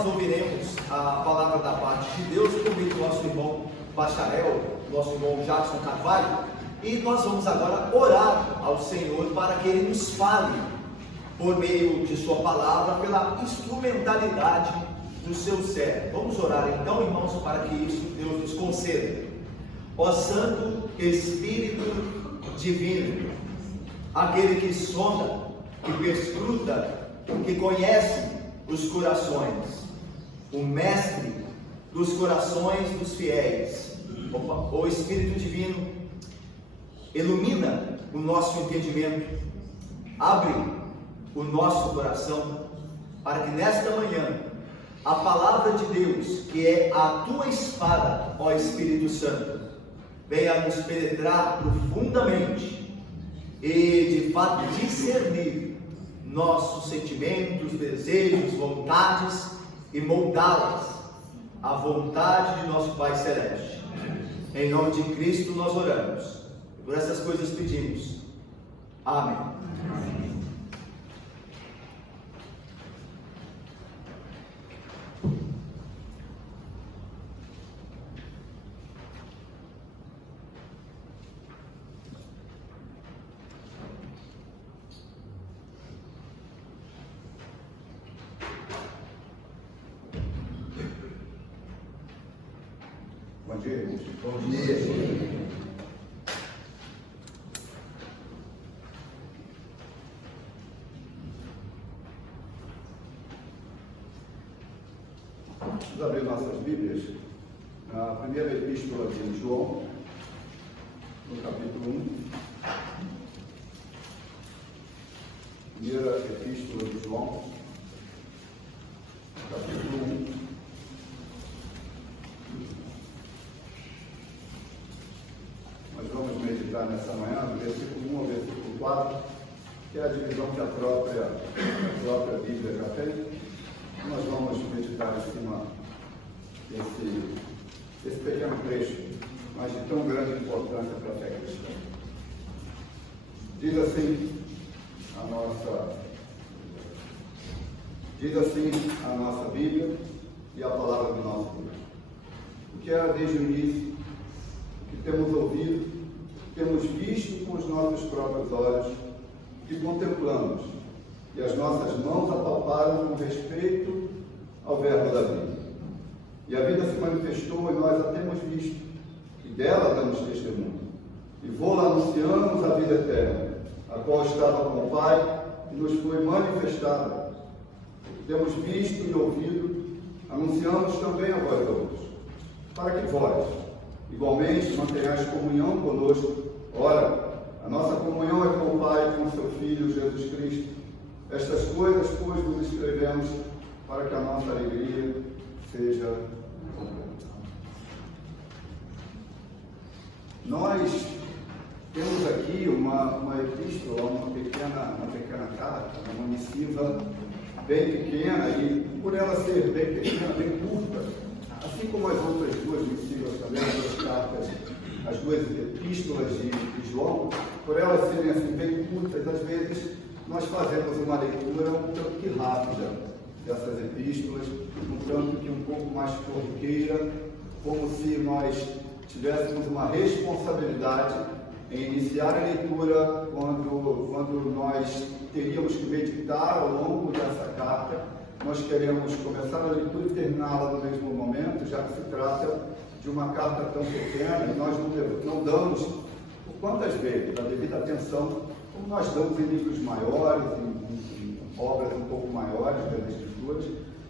nós ouviremos a palavra da parte de Deus por meio do nosso irmão bacharel, nosso irmão Jackson Carvalho, e nós vamos agora orar ao Senhor para que Ele nos fale por meio de sua palavra, pela instrumentalidade do seu servo. Vamos orar então, irmãos, para que isso Deus nos conceda. Ó Santo Espírito Divino, aquele que sonda, que perscruta, que conhece os corações, o mestre dos corações dos fiéis, o Espírito Divino, ilumina o nosso entendimento, abre o nosso coração, para que nesta manhã a palavra de Deus, que é a tua espada, ó Espírito Santo, venha nos penetrar profundamente e de fato discernir nossos sentimentos, desejos, vontades e moldá-las à vontade de nosso Pai Celeste. Em nome de Cristo nós oramos. E por essas coisas pedimos. Amém. Amém. Bom dia, irmãos. Bom dia. Vamos abrir nossas Bíblias na primeira epístola de João, no capítulo 1. Primeira epístola de João, capítulo 1. Nós vamos meditar nessa manhã, do versículo 1 ao versículo 4, que é a divisão que a própria Bíblia já tem. Nós vamos meditar em cima desse pequeno trecho, mas de tão grande importância para a fé cristã. Diz assim a nossa Bíblia e a palavra do nosso Deus. O que era desde o início, o que temos ouvido, temos visto com os nossos próprios olhos, que contemplamos, e as nossas mãos apalparam com respeito ao verbo da vida. E a vida se manifestou e nós a temos visto, e dela damos testemunho. E vô-la anunciamos a vida eterna, a qual estava com o Pai e nos foi manifestada. O que temos visto e ouvido, anunciamos também a vós outros, para que vós, igualmente, mantenhais comunhão conosco. Ora, a nossa comunhão é com o Pai e com seu Filho Jesus Cristo. Estas coisas, pois, vos escrevemos para que a nossa alegria seja completa. Nós temos aqui uma epístola, uma pequena carta, uma missiva bem pequena, e por ela ser bem pequena, bem curta, assim como as outras duas missivas também, as duas cartas, as duas epístolas de João, por elas serem assim bem curtas, às vezes nós fazemos uma leitura um tanto que rápida dessas epístolas, um tanto que um pouco mais corriqueira, como se nós tivéssemos uma responsabilidade em iniciar a leitura quando nós teríamos que meditar ao longo dessa carta. Nós queremos começar a leitura e terminá-la no mesmo momento, já que se trata de uma carta tão pequena, e nós não damos, por quantas vezes, a devida atenção, como nós damos em livros maiores, em obras um pouco maiores das Escrituras.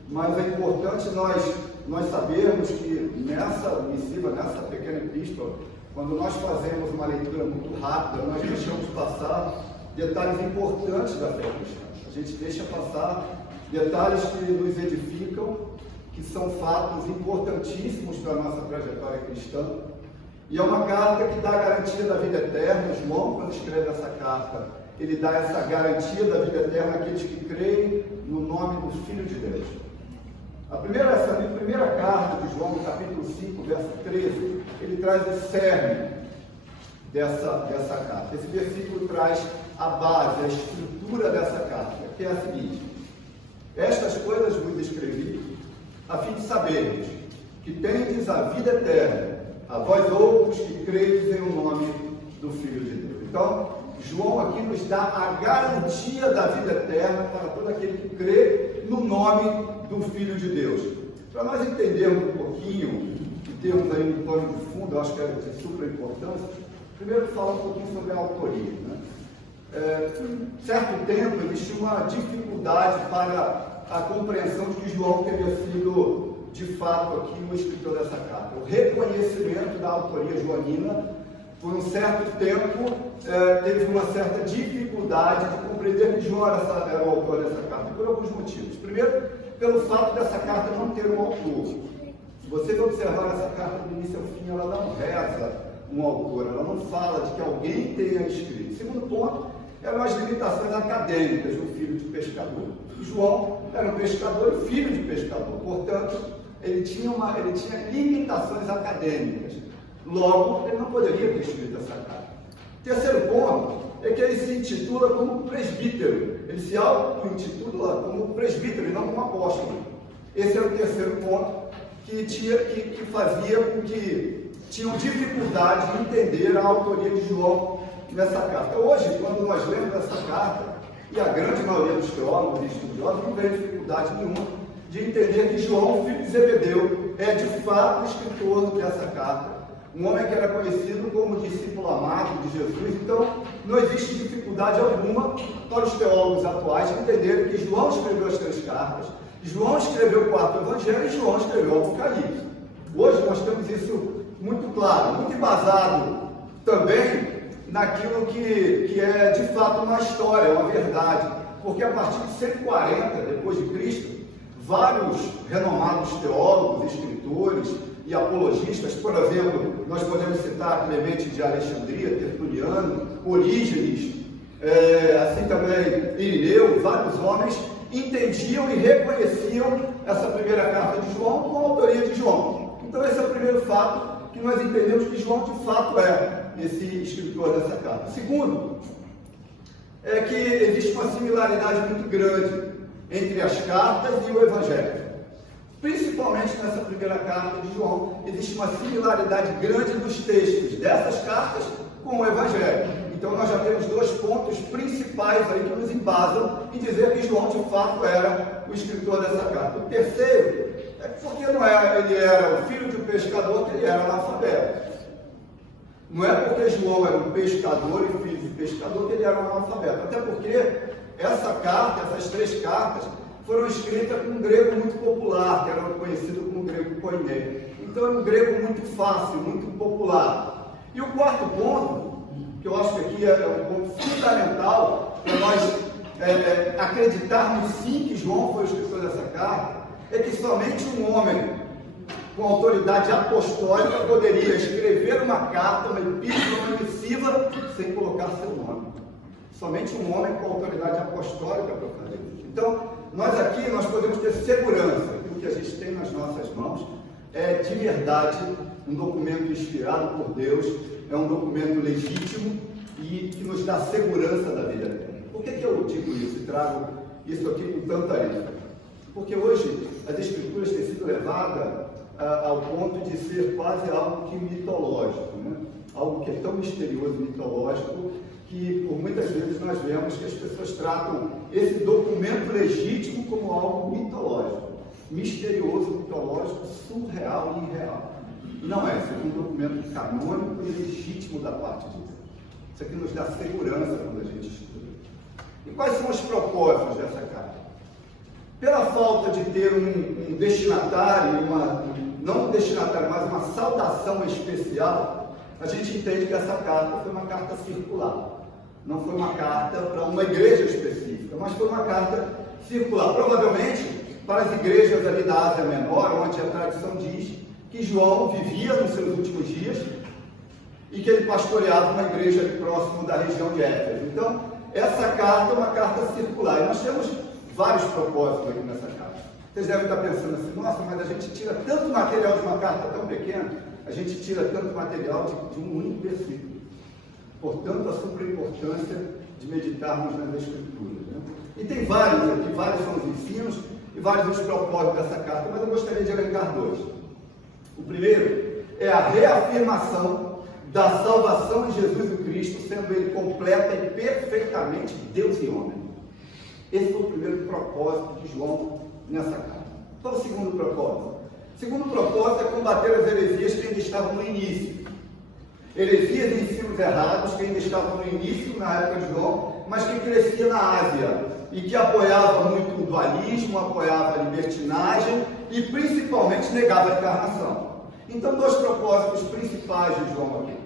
Mas é importante nós sabermos que nessa missiva, nessa pequena epístola, quando nós fazemos uma leitura muito rápida, nós deixamos passar detalhes importantes da fé cristã. A gente deixa passar detalhes que nos edificam, que são fatos importantíssimos para a nossa trajetória cristã. E é uma carta que dá a garantia da vida eterna. João, quando escreve essa carta, ele dá essa garantia da vida eterna àqueles que creem no nome do Filho de Deus. Essa primeira carta de João, no capítulo 5, verso 13, ele traz o cerne dessa carta. Esse versículo traz a base, a estrutura dessa carta, que é a seguinte: estas coisas vos escrevi a fim de saberdes que tendes a vida eterna, a vós outros que credes em o nome do Filho de Deus. Então, João aqui nos dá a garantia da vida eterna para todo aquele que crê no nome do Filho de Deus. Para nós entendermos um pouquinho, e termos aí um pano de fundo, eu acho que é de super importância, primeiro falar um pouquinho sobre a autoria. Certo tempo existia uma dificuldade para a compreensão de que João teria sido, de fato, aqui o escritor dessa carta. O reconhecimento da autoria joanina, por um certo tempo, teve uma certa dificuldade de compreender que João era o autor dessa carta, por alguns motivos. Primeiro, pelo fato dessa carta não ter um autor. Se vocês observarem essa carta do início ao fim, ela não reza um autor, ela não fala de que alguém tenha escrito. Segundo ponto, eram as limitações acadêmicas do filho de pescador. João era um pescador e filho de pescador, portanto, ele tinha limitações acadêmicas. Logo, ele não poderia ter escrito essa carta. Terceiro ponto é que ele se intitula como presbítero. Ele se auto-intitula como presbítero e não como apóstolo. Esse é o terceiro ponto que fazia com que tinham dificuldade de entender a autoria de João nessa carta. Hoje, quando nós lemos essa carta, e a grande maioria dos teólogos e estudiosos não tem dificuldade nenhuma de entender que João, filho de Zebedeu, é de fato o escritor dessa carta. Um homem que era conhecido como discípulo amado de Jesus. Então, não existe dificuldade alguma para os teólogos atuais de entenderem que João escreveu as 3 cartas, João escreveu o 4º Evangelho e João escreveu o Apocalipse. Hoje nós temos isso muito claro, muito embasado também naquilo que é de fato uma história, uma verdade. Porque a partir de 140 depois de Cristo, vários renomados teólogos, escritores e apologistas, por exemplo, nós podemos citar Clemente de Alexandria, Tertuliano, Orígenes, assim também Irineu, vários homens entendiam e reconheciam essa primeira carta de João com a autoria de João. Então esse é o primeiro fato que nós entendemos que João de fato é esse escritor dessa carta. Segundo, é que existe uma similaridade muito grande entre as cartas e o Evangelho. Principalmente nessa primeira carta de João, existe uma similaridade grande dos textos dessas cartas com o Evangelho. Então nós já temos 2 pontos principais aí que nos embasam em dizer que João de fato era o escritor dessa carta. O terceiro é porque ele era o filho de um pescador, que ele era analfabeto. Não é porque João era um pescador e filho de pescador que ele era um analfabeto. Até porque essa carta, essas 3 cartas, foram escritas com um grego muito popular, que era conhecido como grego koiné. Então era um grego muito fácil, muito popular. E o 4º ponto, que eu acho que aqui é um ponto fundamental para nós acreditarmos sim que João foi o escritor dessa carta, é que somente um homem com autoridade apostólica poderia escrever uma carta, uma epístola, uma missiva, sem colocar seu nome. Somente um homem com autoridade apostólica para fazer isso. Então, nós podemos ter segurança que o que a gente tem nas nossas mãos é de verdade um documento inspirado por Deus, é um documento legítimo e que nos dá segurança da vida eterna. Por que eu digo isso e trago isso aqui com tanta ênfase? Porque hoje as Escrituras têm sido levadas ao ponto de ser quase algo que mitológico, né? Algo que é tão misterioso e mitológico que por muitas vezes nós vemos que as pessoas tratam esse documento legítimo como algo mitológico, misterioso, mitológico, surreal e irreal. Não é, isso aqui é um documento canônico e legítimo da parte de Deus. Isso aqui nos dá segurança quando a gente estuda. E quais são os propósitos dessa carta? Pela falta de ter um destinatário, não um destinatário, mas uma saudação especial, a gente entende que essa carta foi uma carta circular. Não foi uma carta para uma igreja específica, mas foi uma carta circular. Provavelmente para as igrejas ali da Ásia Menor, onde a tradição diz que João vivia nos seus últimos dias e que ele pastoreava uma igreja ali próximo da região de Éfeso. Então, essa carta é uma carta circular. E nós temos vários propósitos aqui nessa carta. Vocês devem estar pensando assim, nossa, mas a gente tira tanto material de uma carta tão pequena, a gente tira tanto material de um único versículo. Portanto, a superimportância de meditarmos nas Escrituras. Né? E tem vários aqui, vários são os ensinos. e vários os propósitos dessa carta, mas eu gostaria de elencar dois. O primeiro é a reafirmação da salvação em Jesus Cristo, sendo Ele completa e perfeitamente Deus e homem. Esse foi o primeiro propósito de João nessa carta. Qual o segundo propósito? O segundo propósito é combater as heresias que ainda estavam no início. Heresias e ensinos errados que ainda estavam no início, na época de João, mas que crescia na Ásia e que apoiava muito o dualismo, apoiava a libertinagem e principalmente negava a encarnação. Então, dois propósitos principais de João aqui.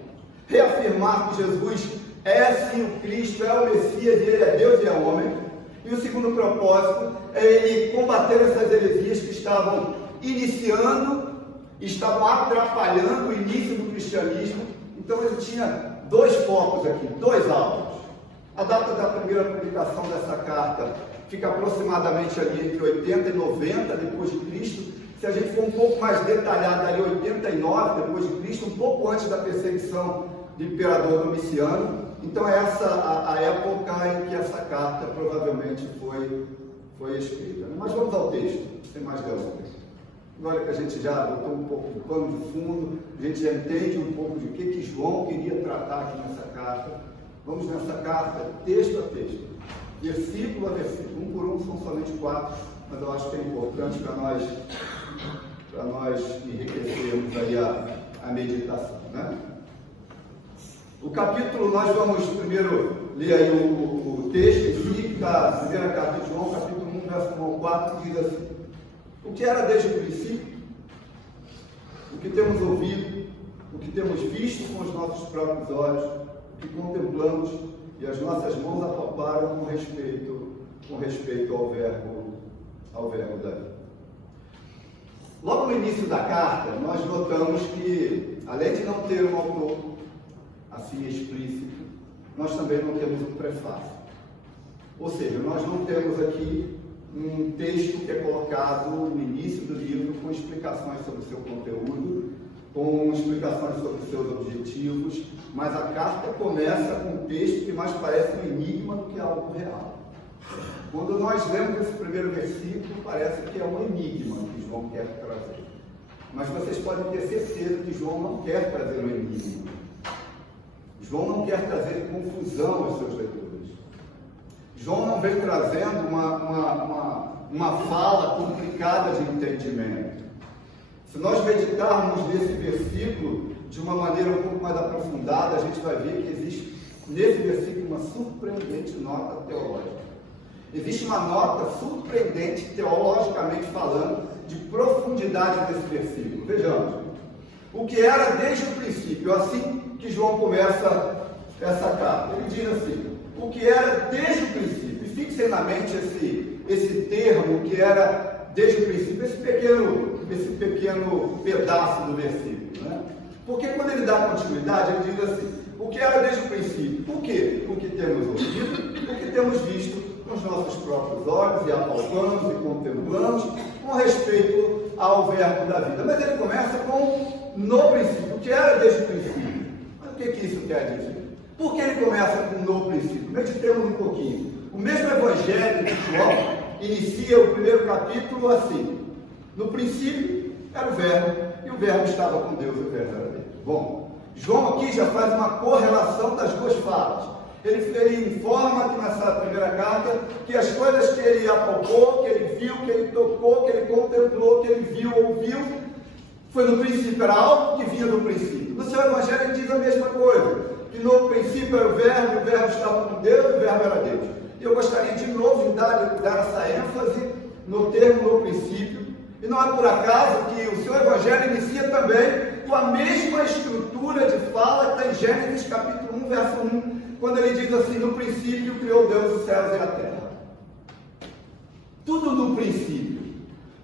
Reafirmar que Jesus é sim o Cristo, é o Messias, e Ele é Deus e é homem. E o segundo propósito é ele combater essas heresias que estavam iniciando, estavam atrapalhando o início do cristianismo. Então ele tinha dois focos aqui, dois alvos. A data da primeira publicação dessa carta fica aproximadamente ali entre 80 e 90 depois de Cristo. Se a gente for um pouco mais detalhado, ali 89 depois de Cristo, um pouco antes da perseguição do imperador Domiciano. Então é essa a época em que essa carta provavelmente foi escrita. Mas vamos ao texto, sem mais delongas. Agora que a gente já botou um pouco do pano de fundo, a gente já entende um pouco de que João queria tratar aqui nessa carta. Vamos nessa carta, texto a texto, versículo a versículo. Um por um são somente 4, mas eu acho que é importante para nós enriquecermos aí a meditação, né? O capítulo, nós vamos primeiro ler aí o texto em si, da primeira carta de João, capítulo 1, verso 1 ao 4, que diz assim: o que era desde o princípio, o que temos ouvido, o que temos visto com os nossos próprios olhos, o que contemplamos e as nossas mãos apalparam com respeito ao verbo da vida. Logo no início da carta, nós notamos que, além de não ter um autor assim explícito, nós também não temos um prefácio. Ou seja, nós não temos aqui um texto que é colocado no início do livro com explicações sobre o seu conteúdo, com explicações sobre os seus objetivos, mas a carta começa com um texto que mais parece um enigma do que algo real. Quando nós lemos esse primeiro versículo, parece que é um enigma que João quer trazer. Mas vocês podem ter certeza que João não quer trazer um enigma. João não quer trazer confusão aos seus leitores. João não vem trazendo uma fala complicada de entendimento. Se nós meditarmos nesse versículo de uma maneira um pouco mais aprofundada, a gente vai ver que existe nesse versículo uma surpreendente nota teológica. Existe uma nota surpreendente, teologicamente falando, de profundidade desse versículo. Vejamos. O que era desde o princípio, assim que João começa essa carta. Ele diz assim: o que era desde o princípio. E fixem na mente esse termo, que era desde o princípio, esse pequeno pedaço do versículo, né? Porque quando ele dá continuidade, ele diz assim: o que era desde o princípio. O quê? O que temos ouvido, o que temos visto com os nossos próprios olhos, e apalpamos e contemplamos, com respeito ao verbo da vida. Mas ele começa com no princípio, o que era desde o princípio. Mas o que isso quer dizer? Por que ele começa com no princípio? Meditemos um pouquinho. O mesmo evangelho de João inicia o primeiro capítulo assim: no princípio era o verbo, e o verbo estava com Deus, e o verbo era Deus. Bom, João aqui já faz uma correlação das duas falas. Ele informa aqui nessa primeira carta que as coisas que ele apalpou, que ele viu, que ele tocou, que ele contemplou, que ele viu, ouviu, foi no princípio, era algo que vinha do princípio. No seu evangelho ele diz a mesma coisa, que no princípio era o verbo estava com Deus, e o verbo era Deus. E eu gostaria de novo de dar essa ênfase no termo no princípio, e não é por acaso que o seu evangelho inicia também com a mesma estrutura de fala que está em Gênesis capítulo 1, verso 1, quando ele diz assim: no princípio criou Deus os céus e a terra. Tudo no princípio,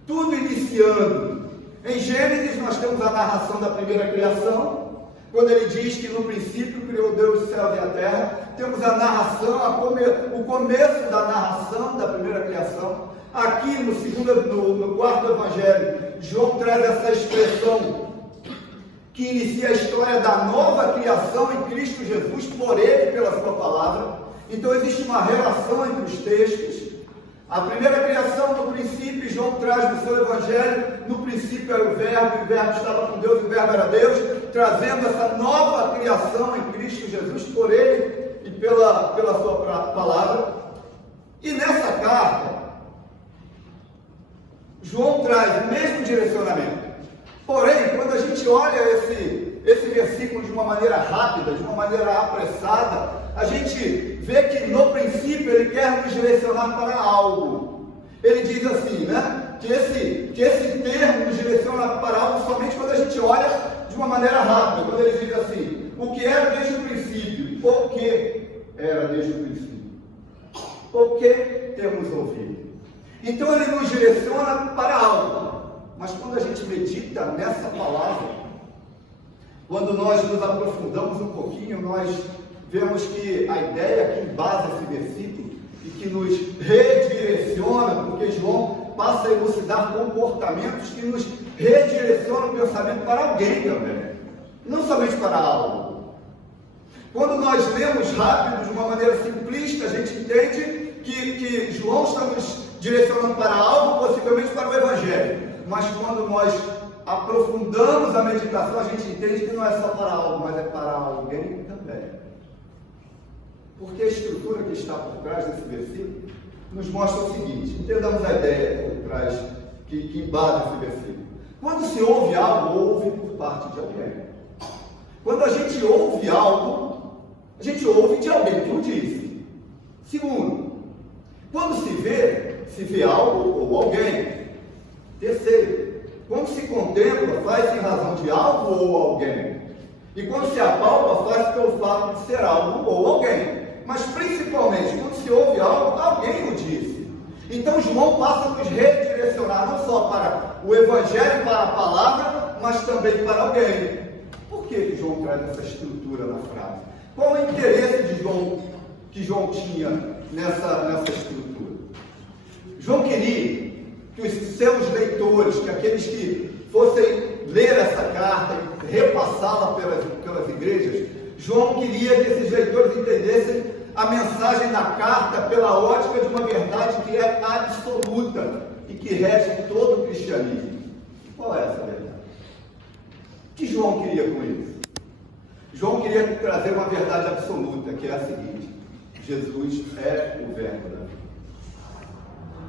tudo iniciando. Em Gênesis nós temos a narração da primeira criação, quando ele diz que no princípio criou Deus os céus e a terra. Temos a narração, o começo da narração da primeira criação. Aqui no quarto evangelho, João traz essa expressão que inicia a história da nova criação em Cristo Jesus, por Ele e pela sua palavra. Então existe uma relação entre os textos. A primeira criação, no princípio, João traz no seu Evangelho, no princípio era o Verbo estava com Deus, e o Verbo era Deus, trazendo essa nova criação em Cristo Jesus, por Ele e pela sua palavra. E nessa carta, João traz o mesmo direcionamento. Porém, quando a gente olha esse versículo de uma maneira rápida, de uma maneira apressada, a gente vê que no princípio ele quer nos direcionar para algo. Ele diz assim, né? Que esse termo nos direciona para algo somente quando a gente olha de uma maneira rápida. Quando ele diz assim, o que era desde o princípio, o que era desde o princípio, o que temos ouvido. Então ele nos direciona para algo. Mas quando a gente medita nessa palavra, quando nós nos aprofundamos um pouquinho, nós vemos que a ideia que embasa esse versículo e que nos redireciona, porque João passa a elucidar comportamentos que nos redirecionam o pensamento para alguém também, não somente para algo. Quando nós lemos rápido, de uma maneira simplista, a gente entende que João está nos direcionando para algo, possivelmente para o Evangelho. Mas quando nós aprofundamos a meditação, a gente entende que não é só para algo, mas é para alguém também. Porque a estrutura que está por trás desse versículo nos mostra o seguinte, entendamos a ideia por trás, que embasa esse versículo. Quando se ouve algo, ouve por parte de alguém. Quando a gente ouve algo, a gente ouve de alguém que o disse. Segundo, quando se vê algo ou alguém. Terceiro, quando se contempla, faz-se em razão de algo ou alguém. E quando se apalpa, faz-se pelo fato de ser algo ou alguém. Mas principalmente, quando se ouve algo, alguém o disse. Então João passa a nos redirecionar não só para o Evangelho, para a palavra, mas também para alguém. Por que João traz essa estrutura na frase? Qual é o interesse de João, que João tinha nessa estrutura? João queria que os seus leitores, que aqueles que fossem ler essa carta e repassá-la pelas igrejas, João queria que esses leitores entendessem a mensagem da carta pela ótica de uma verdade que é absoluta e que rege todo o cristianismo. Qual é essa verdade? O que João queria com isso? João queria trazer uma verdade absoluta, que é a seguinte: Jesus é o Verbo da vida.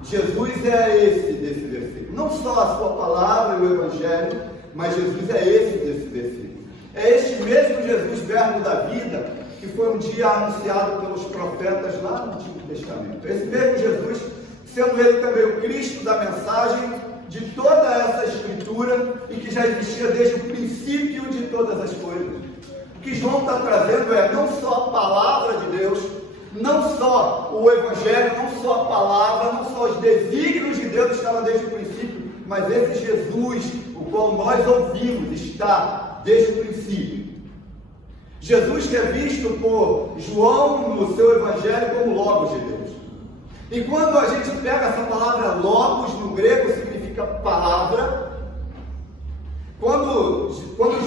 Jesus é esse desse versículo. Não só a sua palavra e o Evangelho, mas Jesus é esse desse versículo. É este mesmo Jesus, Verbo da vida, que foi um dia anunciado pelos profetas lá no Antigo Testamento. Esse mesmo Jesus, sendo ele também o Cristo da mensagem de toda essa Escritura e que já existia desde o princípio de todas as coisas. O que João está trazendo é não só a palavra de Deus, não só o Evangelho, não só a palavra, não só os desígnios de Deus estavam desde o princípio, mas esse Jesus, o qual nós ouvimos, está desde o princípio. Jesus que é visto por João no seu Evangelho como Logos de Deus. E quando a gente pega essa palavra Logos, no grego significa palavra, quando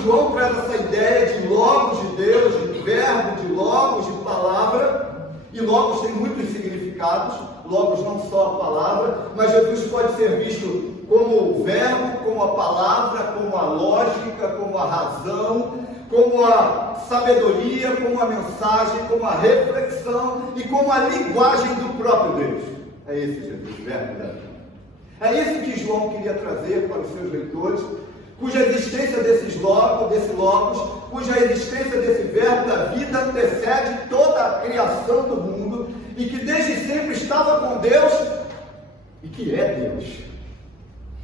João traz essa ideia de Logos de Deus, de verbo, de Logos, de palavra, e Logos tem muitos significados, Logos não só a palavra, mas Jesus pode ser visto como o verbo, como a palavra, como a lógica, como a razão, como a sabedoria, como a mensagem, como a reflexão e como a linguagem do próprio Deus. É esse Jesus, verbo da vida. É isso que João queria trazer para os seus leitores, cuja existência desse Logos, cuja existência desse verbo da vida antecede toda a criação do mundo e que desde sempre estava com Deus e que é Deus.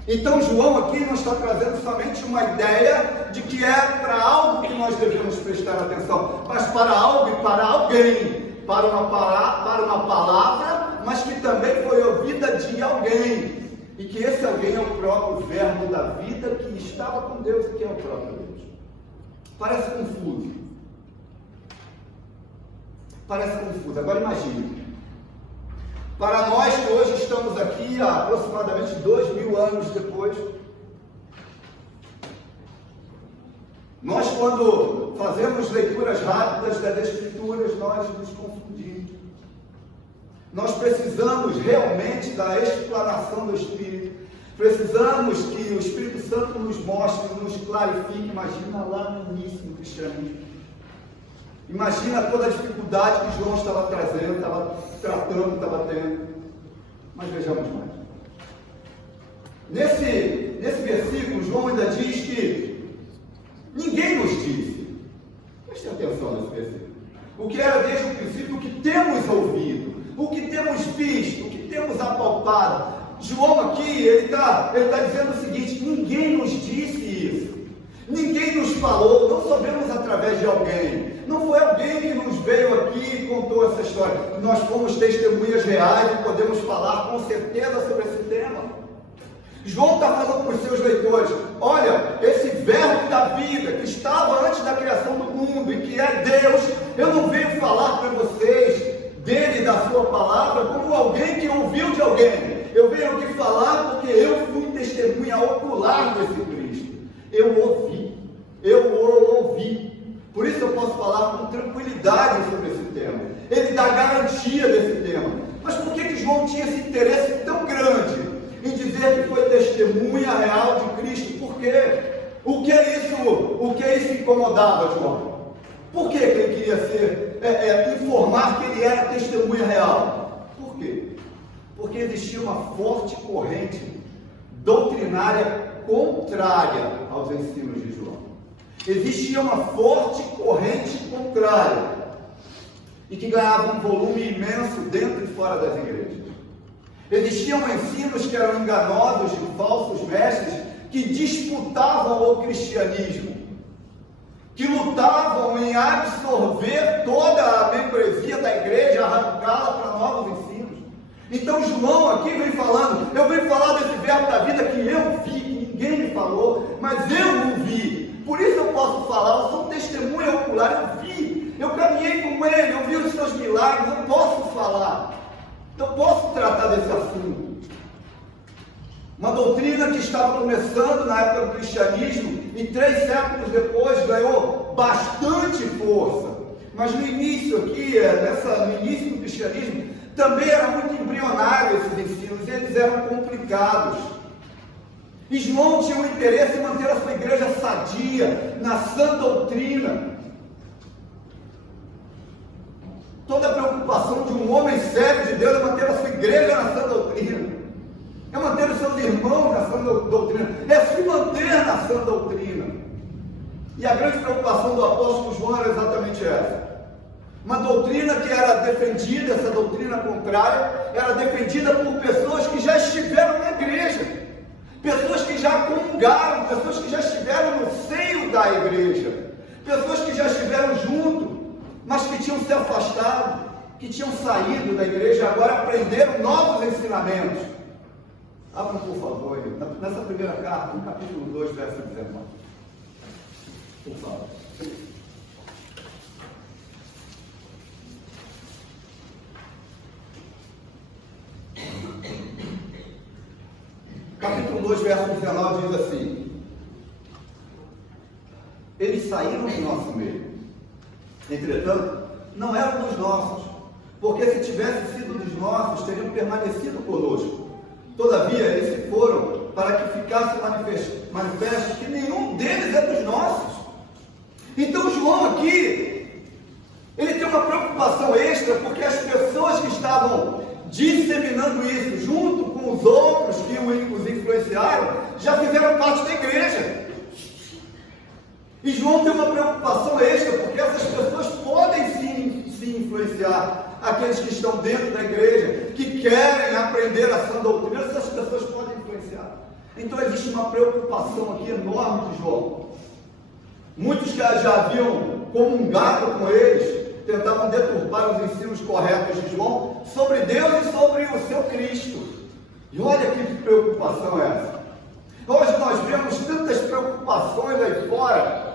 Então João aqui não está trazendo somente uma ideia de que é para algo que nós devemos prestar atenção, mas para algo e para alguém, para uma palavra, mas que também foi ouvida de alguém. E que esse alguém é o próprio verbo da vida que estava com Deus e que é o próprio Deus. Parece confuso. Agora imagine. Para nós que hoje estamos aqui, há aproximadamente 2000 anos depois, nós quando fazemos leituras rápidas das Escrituras, nós nos confundimos. Nós precisamos realmente da explanação do Espírito. Precisamos que o Espírito Santo nos mostre, nos clarifique. Imagina lá no início do cristianismo. Imagina toda a dificuldade que João estava trazendo, estava tratando, estava tendo. Mas vejamos mais. Nesse versículo, João ainda diz que ninguém nos disse. Preste atenção nesse versículo. O que era desde o princípio, o que temos ouvido, o que temos visto, o que temos apalpado. João aqui, ele está dizendo o seguinte: ninguém nos disse isso. Ninguém nos falou, não soubemos através de alguém. Não foi alguém que nos veio aqui e contou essa história. Nós fomos testemunhas reais e podemos falar com certeza sobre esse tema. João está falando para os seus leitores: olha, esse verbo da vida que estava antes da criação do mundo e que é Deus, eu não venho falar para vocês dele e da sua palavra como alguém que ouviu de alguém. Eu venho aqui falar porque eu fui testemunha ocular desse Cristo. Eu o ouvi. Por isso eu posso falar com tranquilidade sobre esse tema. Ele dá garantia desse tema. Mas por que João tinha esse interesse tão grande em dizer que foi testemunha real de Cristo? Por quê? O que é isso que incomodava João? Por que ele queria informar que ele era testemunha real? Por quê? Porque existia uma forte corrente doutrinária contrária aos ensinos de João. Existia uma forte corrente contrária e que ganhava um volume imenso dentro e fora das igrejas. Existiam ensinos que eram enganosos de falsos mestres que disputavam o cristianismo, que lutavam em absorver toda a membresia da igreja, arrancá-la para novos ensinos. Então João aqui vem falando, eu venho falar desse verbo da vida que eu vi, que ninguém me falou, mas eu o vi. Por isso eu posso falar, eu sou testemunha ocular, eu vi, eu caminhei com ele, eu vi os seus milagres, eu posso falar. Eu posso tratar desse assunto. Uma doutrina que estava começando na época do cristianismo e 3 séculos depois ganhou bastante força. Mas no início aqui, no início do cristianismo, também era muito embrionário esses ensinos, eles eram complicados. E João tinha um interesse em manter a sua igreja sadia, na sã doutrina. Toda a preocupação de um homem sério de Deus é manter a sua igreja na sã doutrina. É manter os seus irmãos na sã doutrina. É se manter na sã doutrina. E a grande preocupação do apóstolo João era exatamente essa. Uma doutrina que era defendida, essa doutrina contrária, era defendida por pessoas que já estiveram na igreja. Pessoas que já comungaram, pessoas que já estiveram no seio da igreja. Pessoas que já estiveram junto, mas que tinham se afastado, que tinham saído da igreja, agora aprenderam novos ensinamentos. Abra, por favor, nessa primeira carta, no capítulo 2, verso 19. Por favor. Capítulo 2, verso 19 diz assim: eles saíram do nosso meio, entretanto, não eram dos nossos, porque se tivessem sido dos nossos, teriam permanecido conosco. Todavia, eles se foram para que ficasse manifesto que nenhum deles é dos nossos. Então João aqui, ele tem uma preocupação extra, porque as pessoas que estavam disseminando isso junto com os outros que os influenciaram, já fizeram parte da igreja. E João tem uma preocupação extra, porque essas pessoas podem se influenciar. Aqueles que estão dentro da igreja, que querem aprender a sã doutrina, essas pessoas podem influenciar. Então existe uma preocupação aqui enorme de João. Muitos que já haviam comungado com eles, tentavam deturpar os ensinos corretos de João sobre Deus e sobre o seu Cristo. E olha que preocupação é essa. Hoje nós vemos tantas preocupações aí fora,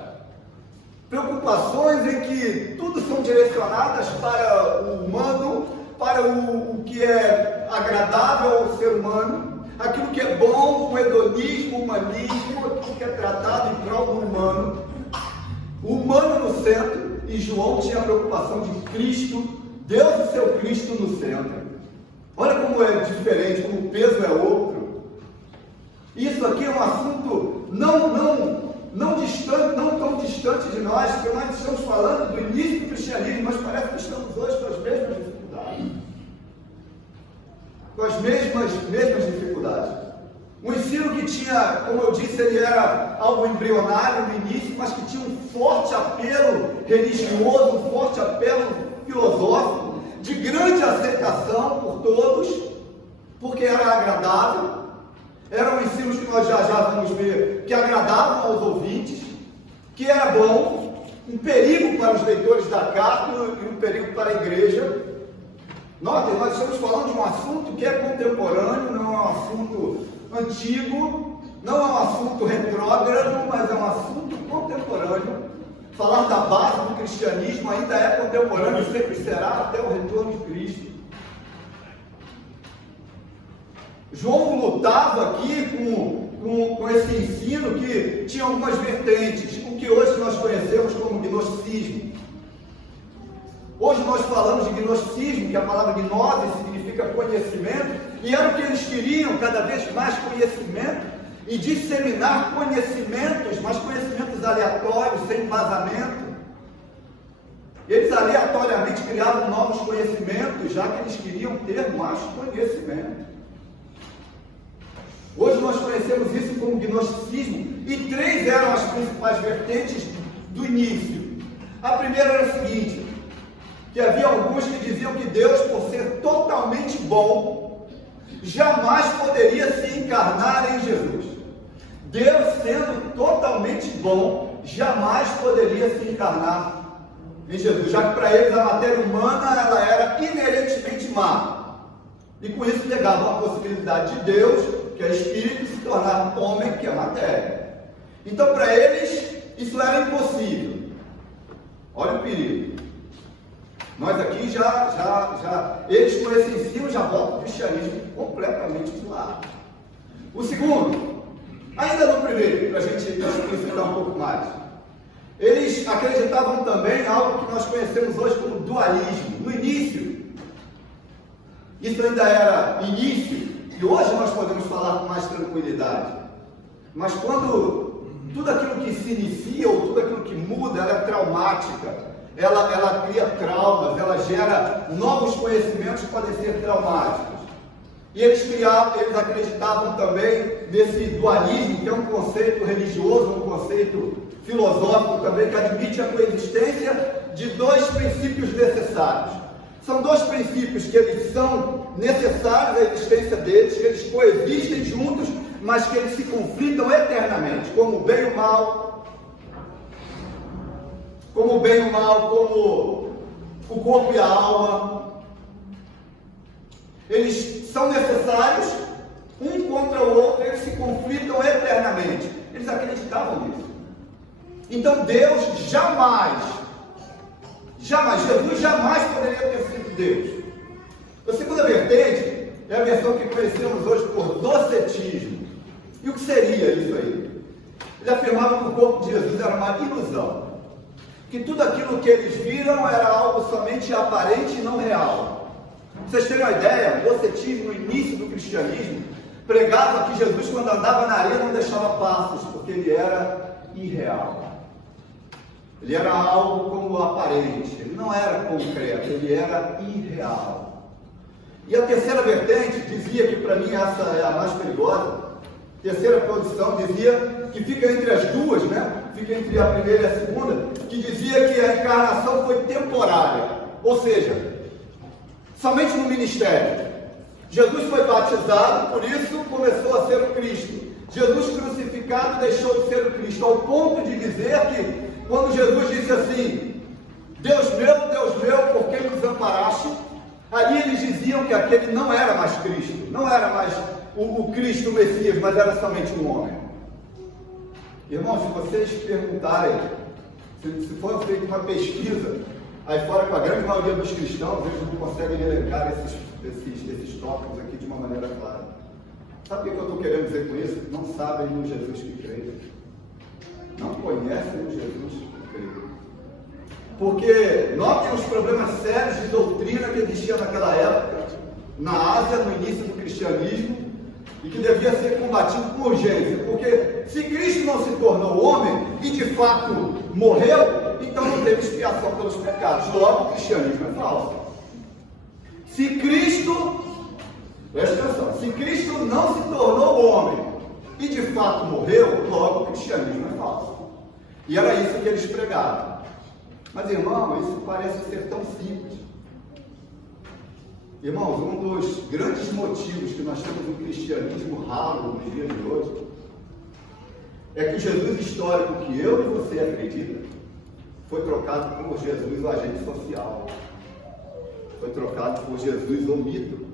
preocupações em que tudo são direcionadas para o humano, para o que é agradável ao ser humano, aquilo que é bom, o hedonismo, o humanismo, aquilo que é tratado em prol do humano. O humano no centro, e João tinha a preocupação de Cristo, Deus e seu Cristo no centro. Olha como é diferente, como o peso é outro. Isso aqui é um assunto não distante, não tão distante de nós, porque nós estamos falando do início do cristianismo, mas parece que estamos hoje com as mesmas dificuldades. Com as mesmas dificuldades. Um ensino que tinha, como eu disse, ele era algo embrionário no início, mas que tinha um forte apelo religioso, um forte apelo filosófico, de grande aceitação por todos, porque era agradável. Eram ensinos que nós já vamos ver, que agradavam aos ouvintes, que era bom, um perigo para os leitores da carta e um perigo para a igreja. Notem, nós estamos falando de um assunto que é contemporâneo, não é um assunto antigo, não é um assunto retrógrado, mas é um assunto contemporâneo. Falar da base do cristianismo ainda é contemporâneo e sempre será até o retorno de Cristo. João lutava aqui com esse ensino que tinha algumas vertentes, o que hoje nós conhecemos como gnosticismo. Hoje nós falamos de gnosticismo, que a palavra gnose significa conhecimento, e era o que eles queriam, cada vez mais conhecimento, e disseminar conhecimentos, mas conhecimentos aleatórios, sem embasamento. Eles aleatoriamente criavam novos conhecimentos, já que eles queriam ter mais conhecimento. Hoje nós conhecemos isso como gnosticismo, e 3 eram as principais vertentes do início. A primeira era a seguinte, que havia alguns que diziam que Deus, por ser totalmente bom, jamais poderia se encarnar em Jesus. Deus, sendo totalmente bom, jamais poderia se encarnar em Jesus, já que para eles a matéria humana ela era inerentemente má. E com isso negavam a possibilidade de Deus, que é espírito, se tornar homem, que é matéria. Então para eles isso era impossível. Olha o perigo. Nós aqui eles com esse ensino já botam o cristianismo completamente de lado. O segundo, ainda no primeiro, para a gente explicar um pouco mais, eles acreditavam também em algo que nós conhecemos hoje como dualismo. No início, isso ainda era início, e hoje nós podemos falar com mais tranquilidade. Mas quando tudo aquilo que se inicia ou tudo aquilo que muda, ela é traumática. Ela cria traumas, ela gera novos conhecimentos que podem ser traumáticos. E eles acreditavam também nesse dualismo, que é um conceito religioso, um conceito filosófico também, que admite a coexistência de 2 princípios necessários. São 2 princípios que eles são necessários à existência deles, que eles coexistem juntos, mas que eles se conflitam eternamente, como o bem e o mal, como o corpo e a alma. Eles são necessários, um contra o outro, eles se conflitam eternamente. Eles acreditavam nisso. Então Deus jamais, Jesus jamais poderia ter sido Deus. A segunda vertente é a versão que conhecemos hoje por docetismo. E o que seria isso aí? Ele afirmava que o corpo de Jesus era uma ilusão, que tudo aquilo que eles viram era algo somente aparente e não real. Pra vocês terem uma ideia, o docetismo, no início do cristianismo, pregava que Jesus, quando andava na areia, não deixava passos, porque ele era irreal. Ele era algo como aparente, ele não era concreto, ele era irreal. E a terceira vertente dizia, que para mim essa é a mais perigosa, terceira posição dizia que fica entre as duas, fica entre a primeira e a segunda, que dizia que a encarnação foi temporária, ou seja, somente no ministério. Jesus foi batizado, por isso começou a ser o Cristo. Jesus crucificado deixou de ser o Cristo, ao ponto de dizer que quando Jesus disse assim, Deus meu, por que me desamparaste? Ali eles diziam que aquele não era mais Cristo, não era mais o Cristo, o Messias, mas era somente um homem. Irmãos, se vocês perguntarem, se for feita uma pesquisa, aí fora com a grande maioria dos cristãos, eles não conseguem elencar esses tópicos aqui de uma maneira clara. Sabe o que eu estou querendo dizer com isso? Não sabem no Jesus que creem. Não conhecem o Jesus que creem. Porque notem os problemas sérios de doutrina que existiam naquela época. na Ásia, no início do cristianismo, e que devia ser combatido com urgência, porque se Cristo não se tornou homem e de fato morreu, então não teve expiação pelos pecados. Logo, o cristianismo é falso. Se Cristo, presta atenção, se Cristo não se tornou homem e de fato morreu, logo o cristianismo é falso. E era isso que eles pregavam. Mas, irmão, isso parece ser tão simples. Irmãos, um dos grandes motivos que nós temos um cristianismo ralo nos dias de hoje é que o Jesus histórico que eu e você acredita foi trocado por Jesus o agente social, foi trocado por Jesus o mito,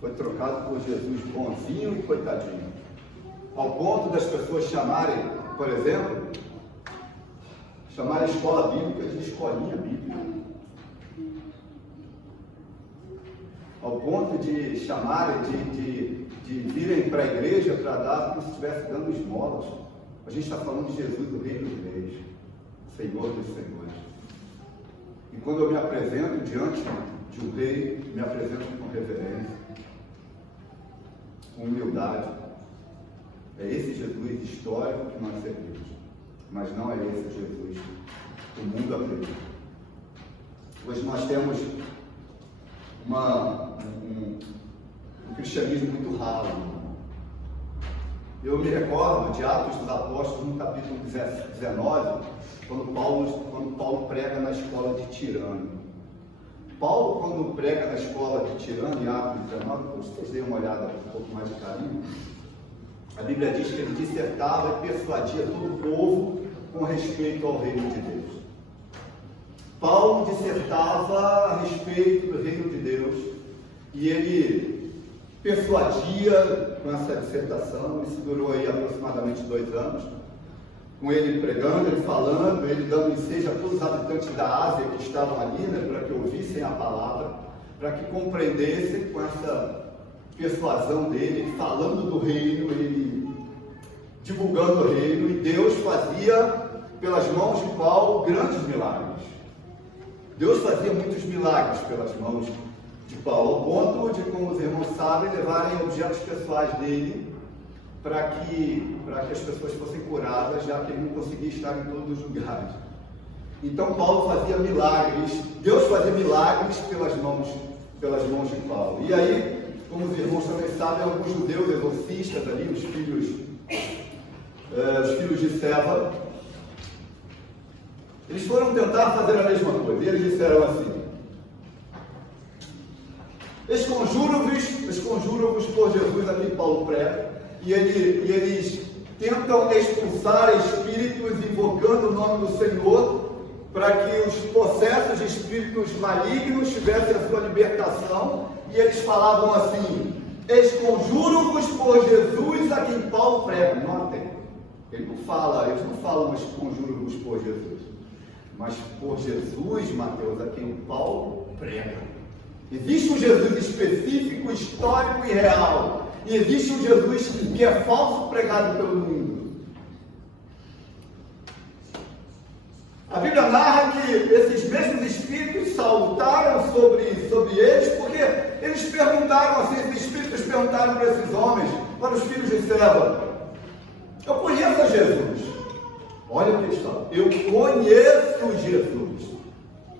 foi trocado por Jesus bonzinho e coitadinho, ao ponto das pessoas chamarem, por exemplo, chamarem a escola bíblica de escolinha bíblica. Ao ponto de chamarem, de virem para a igreja para dar como se estivesse dando esmolas. A gente está falando de Jesus, do Rei dos Reis, Senhor dos Senhores. E quando eu me apresento diante de um rei, me apresento com reverência, com humildade. É esse Jesus histórico que nós servimos, mas não é esse Jesus que o mundo acredita. Hoje nós temos um cristianismo muito ralo. Eu me recordo de Atos dos Apóstolos, no capítulo 19, quando Paulo prega na escola de Tirano. Paulo, quando prega na escola de Tirano, em Atos 19, se vocês deem uma olhada com um pouco mais de carinho, a Bíblia diz que ele dissertava e persuadia todo o povo com respeito ao reino de Deus. Paulo dissertava a respeito do reino de Deus e ele persuadia com essa dissertação. Isso durou aí aproximadamente 2 anos, com ele pregando, ele falando, ele dando ensejo a todos os habitantes da Ásia que estavam ali, né, para que ouvissem a palavra, para que compreendessem com essa persuasão dele, falando do reino, ele divulgando o reino, e Deus fazia pelas mãos de Paulo grandes milagres. Deus fazia muitos milagres pelas mãos de Paulo, ao ponto de, como os irmãos sabem, levarem objetos pessoais dele para que as pessoas fossem curadas, já que ele não conseguia estar em todos os lugares. Então Paulo fazia milagres, Deus fazia milagres pelas mãos de Paulo. E aí, como os irmãos também sabem, alguns judeus exorcistas ali, os filhos de Seva, eles foram tentar fazer a mesma coisa, e eles disseram assim: esconjuro-vos por Jesus, aqui Paulo prega, e eles tentam expulsar espíritos invocando o nome do Senhor, para que os possessos de espíritos malignos tivessem a sua libertação, e eles falavam assim: esconjuro-vos por Jesus, a quem Paulo prega. Notem, eles não falam esconjuro-vos por Jesus, mas por Jesus, Mateus, a quem Paulo prega. Existe um Jesus específico, histórico e real, e existe um Jesus que é falso, pregado pelo mundo. A Bíblia narra que esses mesmos espíritos saltaram sobre eles, porque eles perguntaram assim, esses espíritos perguntaram para esses homens, para os filhos de Seva: eu conheço a Jesus. Olha o que eles falam: eu conheço Jesus.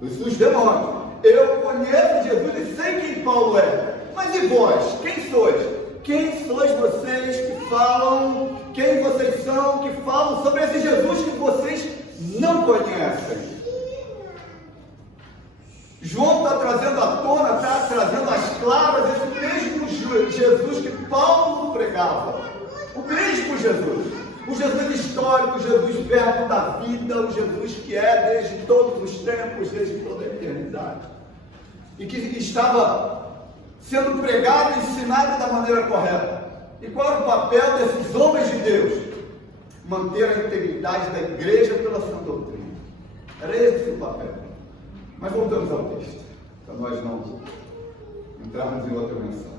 Os demônios. Eu conheço Jesus e sei quem Paulo é. Mas e vós? Quem sois? Quem sois vocês que falam? Quem vocês são que falam sobre esse Jesus que vocês não conhecem? João está trazendo à tona, está trazendo às claras esse mesmo Jesus que Paulo pregava. O mesmo Jesus. O Jesus histórico, o Jesus verbo da vida, o Jesus que é desde todos os tempos, desde toda a eternidade. E que estava sendo pregado e ensinado da maneira correta. E qual era o papel desses homens de Deus? Manter a integridade da igreja pela sua doutrina. Era esse o papel. Mas voltamos ao texto, para nós não entrarmos em outra mensagem.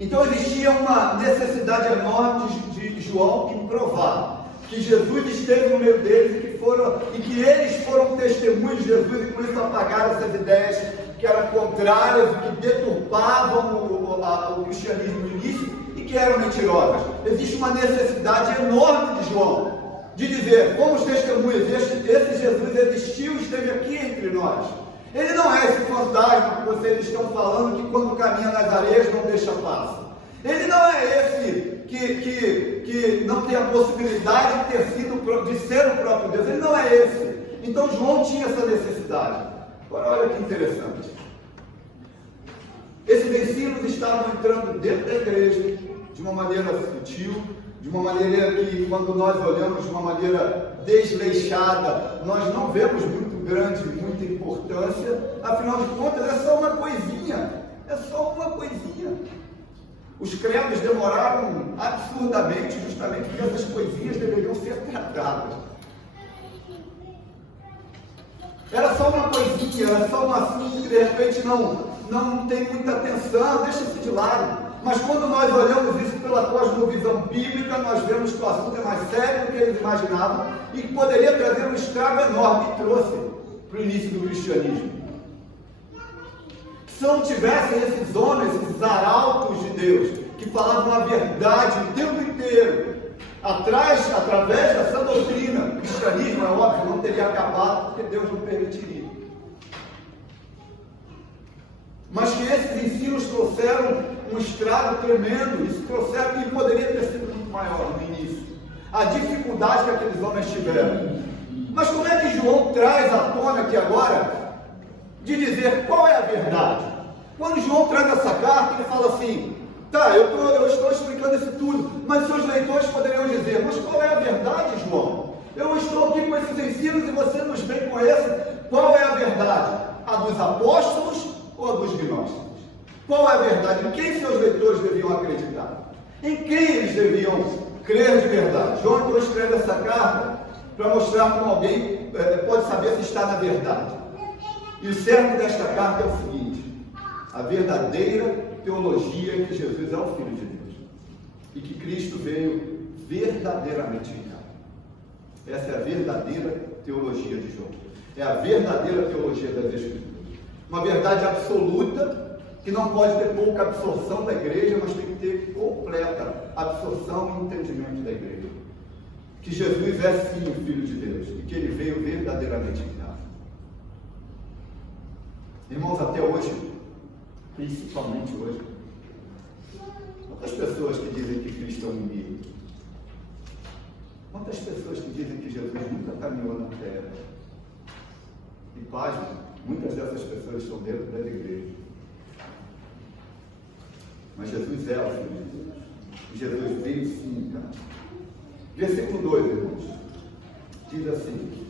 Então existia uma necessidade enorme de João em provar que Jesus esteve no meio deles e que eles foram testemunhos de Jesus, e por isso apagaram essas ideias que eram contrárias, que deturpavam o cristianismo no início e que eram mentirosas. Existe uma necessidade enorme de João de dizer: fomos testemunhas, esse Jesus existiu e esteve aqui entre nós. Ele não é esse fantasma que vocês estão falando, que quando caminha nas areias não deixa passo. Ele não é esse que não tem a possibilidade de ser o próprio Deus. Ele não é esse. Então João tinha essa necessidade. Agora olha que interessante. Esses ensinos estavam entrando dentro da igreja de uma maneira sutil, de uma maneira que, quando nós olhamos de uma maneira desleixada, nós não vemos muito grande, muita importância. Afinal de contas, é só uma coisinha. É só uma coisinha. Os credos demoraram absurdamente, justamente porque essas coisinhas deveriam ser tratadas. Era só uma coisinha, era só um assunto que de repente não tem muita atenção, deixa-se de lado. Mas quando nós olhamos isso pela cosmovisão bíblica, nós vemos que o assunto é mais sério do que eles imaginavam e que poderia trazer um estrago enorme, e trouxe para o início do cristianismo. Se não tivessem esses homens, esses arautos de Deus, que falavam a verdade o tempo inteiro, através dessa doutrina, o cristianismo, é óbvio, não teria acabado, porque Deus não permitiria. Mas que esses ensinos trouxeram um estrago tremendo, isso trouxeram, e poderia ter sido muito maior no início, a dificuldade que aqueles homens tiveram. Mas como é que João traz à tona aqui agora, de dizer qual é a verdade? Quando João traz essa carta, ele fala assim: tá, eu estou explicando isso tudo, mas seus leitores poderiam dizer: mas qual é a verdade, João? Eu estou aqui com esses ensinos e você nos vem com esse. Qual é a verdade? A dos apóstolos ou a dos gnósticos? Qual é a verdade? Em quem seus leitores deviam acreditar? Em quem eles deviam crer de verdade? João então escreve essa carta para mostrar como alguém pode saber se está na verdade. E o cerne desta carta é o seguinte: a verdadeira teologia que Jesus é o Filho de Deus e que Cristo veio verdadeiramente enviar. Essa é a verdadeira teologia de João. É a verdadeira teologia das Escrituras. Uma verdade absoluta que não pode ter pouca absorção da igreja, mas tem que ter completa absorção e entendimento da igreja. Que Jesus é sim o Filho de Deus e que ele veio verdadeiramente enviar. Irmãos, até hoje, principalmente hoje, quantas pessoas que dizem que Cristo é um inimigo? Quantas pessoas que dizem que Jesus nunca caminhou na terra? E pasmem, muitas dessas pessoas estão dentro das igrejas. Mas Jesus é o Filho de Deus. E Jesus veio sim, cara. Versículo 2, irmãos. Diz assim: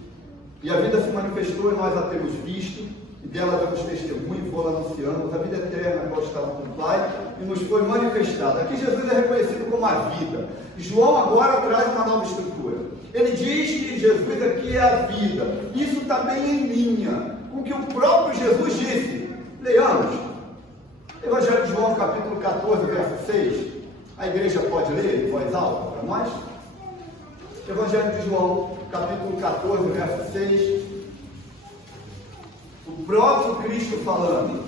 e a vida se manifestou e nós a temos visto, e dela damos testemunho e vô-la anunciamos, a vida eterna, a qual estava com o Pai, e nos foi manifestada. Aqui Jesus é reconhecido como a vida. João agora traz uma nova estrutura. Ele diz que Jesus aqui é a vida. Isso está bem em linha com o que o próprio Jesus disse. Leamos. Evangelho de João, capítulo 14, verso 6. A igreja pode ler em voz alta para nós? Evangelho de João, capítulo 14, verso 6. O próprio Cristo falando.